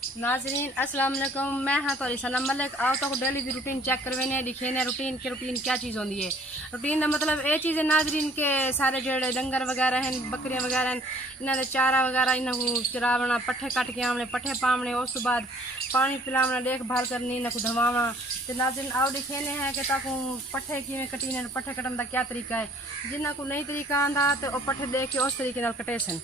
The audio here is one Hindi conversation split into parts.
नाजरीन अस्सलाम वालेकुम। मैं हाँ तो सनम मलिक। आओ तो डेली की रूटीन चेक करवेने दिखेने रूटीन क्या चीज़ होती है। रूटीन का मतलब ये चीज़ है नाजरीन के सारे जो डंगर वगैरह हैं बकरियां वगैरह हैं इन्होंने चारा वगैरह इन्हों चरावना पट्ठे कट के आने पट्ठे पावने उस तो बाद पानी पिलावना देखभाल करनी इन्हों को धवावना। तो नाजरीन आओ दिखेने हैं कि ताकू पट्ठे किमें कटीने पट्ठे कटन का क्या तरीका है। जिन्हों को नहीं तरीका आंदा तो वह पट्ठे देख के उस तरीके कटे सन।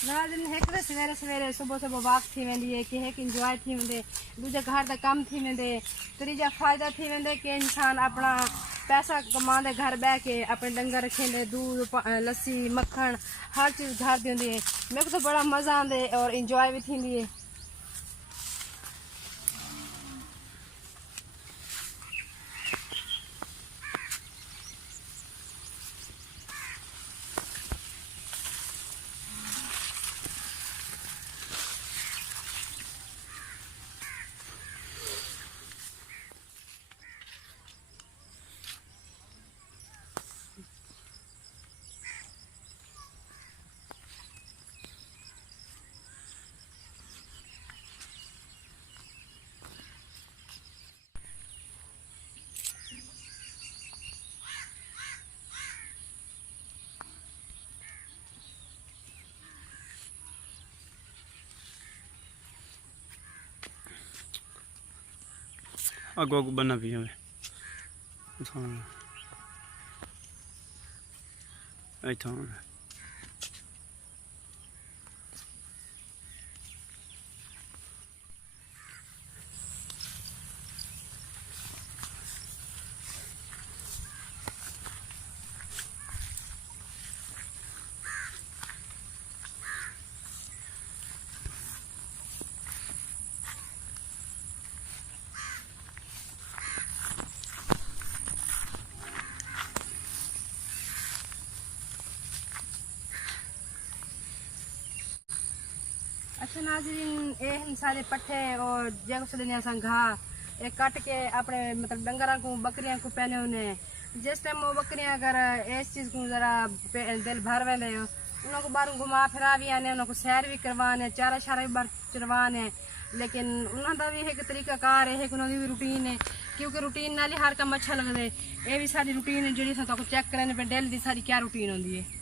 नाज़रीन एक तो सवेरे सवेरे सुबह सुबह वॉक थी वेंदी है कि एक इंजॉय थी वेंदे दूजे घर का काम थी वेंदे तीजा फ़ायदा थी वेंदे कि इंसान अपना पैसा कमांदे घर बह के अपने डंगर रखेंदे दूध लस्सी मक्खन हर चीज़ घर दी होंदी है। मेरे को तो बड़ा मज़ा आंदे और इंजॉय भी थी है। आगो आगो बना भी हमें अच्छा अच्छा नाज़रीन ये सारे पट्ठे और जग सदने असा घाह ये कट के अपने मतलब डंगरा को बकरियां को पहने उन्हें जिस टाइम वो बकरियां अगर इस चीज़ को ज़रा दिल भर वेंदे उनको बाहर घुमा फिरा भी आने उनको सैर भी करवाने चारा शारा भी बाहर चरवाने लेकिन उन्होंने भी एक तरीका कार है एक उन्होंने भी रूटीन है क्योंकि रूटीन नाल ही हर काम अच्छा लगता है। ये भी सारी रूटीन है जी चेक करने पे डेली की सारी क्या रूटीन होती है।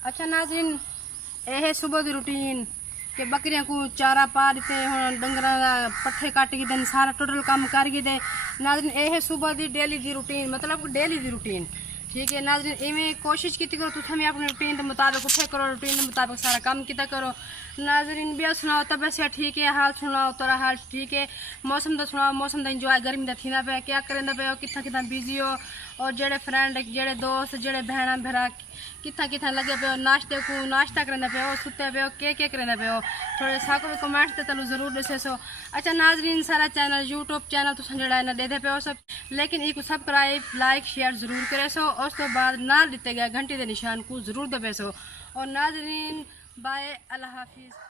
अच्छा नाज़रीन, यह सुबह की रूटीन कि बकरियां को चारा पा दिते हुण डंगरां दा पट्ठे कट के देन सारा टोटल काम कर के दे नाज़रीन। यह सुबह की डेली की रूटीन मतलब डेली की रूटीन, ठीक है नाज़रीन। इवें कोशिश की करो तुम भी अपने रूटीन के मुताबिक उठे करो, रूटीन के मुताबिक सारा काम किया करो नाज़रीन। भी सुनाओ तबियत से ठीक है, हाल सुनाओ तोरा हाल ठीक है, मौसम का सुनाओ, मौसम का इंजॉय गर्मी का थीना पे क्या करेंदा पे हो, कितना कितना बिजी हो, और जेड़े फ्रेंड जेड़े दोस्त जेड़े बहना भरा कितना कितना लगे पे हो, नाश्ता करेंदा पे हो, सुते पे हो, क्या करेंदा पे हो, थोड़े साको भी कमेंट ते तलू जरूर दसे सो। अच्छा नाज़रीन, सारा चैनल यूट्यूब चैनल तुम जेड़ा है ना दे पे हो सब, लेकिन इको सब्सक्राइब लाइक शेयर जरूर करे सो। उस तो बाद नाल दिते गए घंटी के निशान को जरूर दबे सो। और नाज़रीन बाय, अल्लाह हाफिज़।